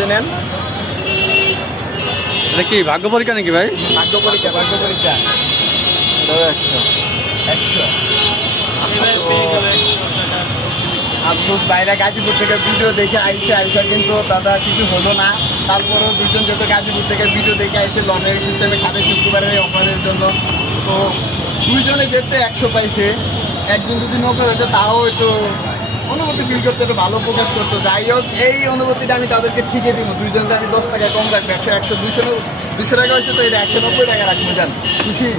বুঝে নেন। এটা কি ভাগ্য পরীক্ষা নাকি ভাই? ভাগ্য পরীক্ষা, ভাগ্য পরীক্ষা। এটাও 100। 100। আফসোস ভাইরা গাজীপুর থেকে ভিডিও দেখে আইসা কিন্তু দাদা কিছু হলো না। তারপরেও দুজন যেহেতু গাজীপুর থেকে ভিডিও দেখে আইসে লটারি সিস্টেমে খাবে শুক্রবারের অফারের জন্য, তো দুইজনে যেতে 100 পাইছে। একজন যদি 90 হইতো তাও একটু অনুভূতি ফিল করতে একটু ভালো প্রকাশ করতো। যাই হোক, এই অনুভূতিটা আমি তাদেরকে ঠিকই দিব। দুইজনকে আমি 10 টাকা কম রাখবো। 100 200 টাকা হয়েছে তো এটা 190 টাকা রাখবো। যান, খুশি?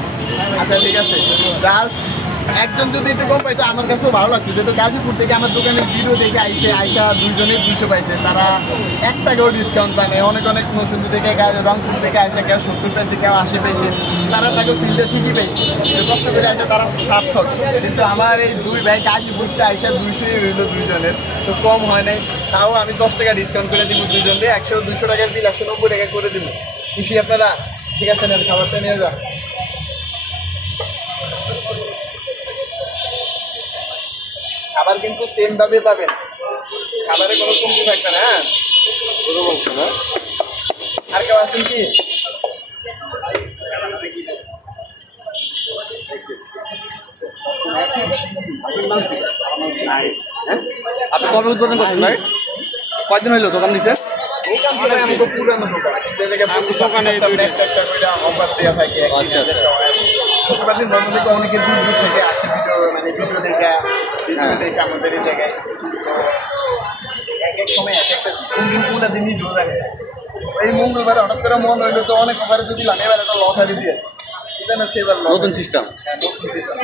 আচ্ছা ঠিক আছে। জাস্ট একজন যদি একটু কম পাইতো আমার কাছেও ভালো লাগতো। যেহেতু গাজীপুর থেকে আমার দোকানের ভিডিও দেখে আইসা দুইজনে 200 পাইছে, তারা 1 টাকাও ডিসকাউন্ট পায় না। অনেক নরসিংদী থেকে রংপুর থেকে আইসা কেউ 70 পাইছে, কেউ 80 পাইছে, তারা তাকে ফিল্ডে ঠিকই পাইছে। কষ্ট করে আসে তারা সার্থক। কিন্তু আমার এই দুই ভাই গাজীপুরতে আইসা 200 হইলো দুইজনের, তো কম হয় নাই। তাও আমি 10 টাকা ডিসকাউন্ট করে দিব দুইজনকে। 200 টাকার বিল 190 টাকা করে দিব। খুশি আপনারা? ঠিক আছে, নেন খাবারটা নিয়ে যা। খাবার কিন্তু সেম ভাবে পাবেন, খাবারে কোনো কমতি থাকবে না। হ্যাঁ, পুরো বলছো না? আর কেউ আছেন কি? হ্যাঁ? আপনি কবে উদ্বোধন করছেন ভাই? কয়দিন হইলো দোকান দিচ্ছেন? দোকান তো আমাকে পুরানো দোকান, যে জায়গায় প্রতি সপ্তাহে একটা করে অফার দেওয়া থাকে। আচ্ছা, আচ্ছা। শুক্রবার দিন বন্ধ থেকে অনেকে দূর দূর থেকে আসে ভিডিও দেখে আমাদের এই জায়গায়। তো এক এক সময় এক একটা কোন দিন কোনটা দিনই জোর থাকে। এই মঙ্গলবার হঠাৎ করে মন হইলো তো অনেক অফারে যদি দিলাম, এবার একটা লটারি দিয়ে সেটা হচ্ছে এবার নতুন সিস্টেম। নতুন সিস্টেম।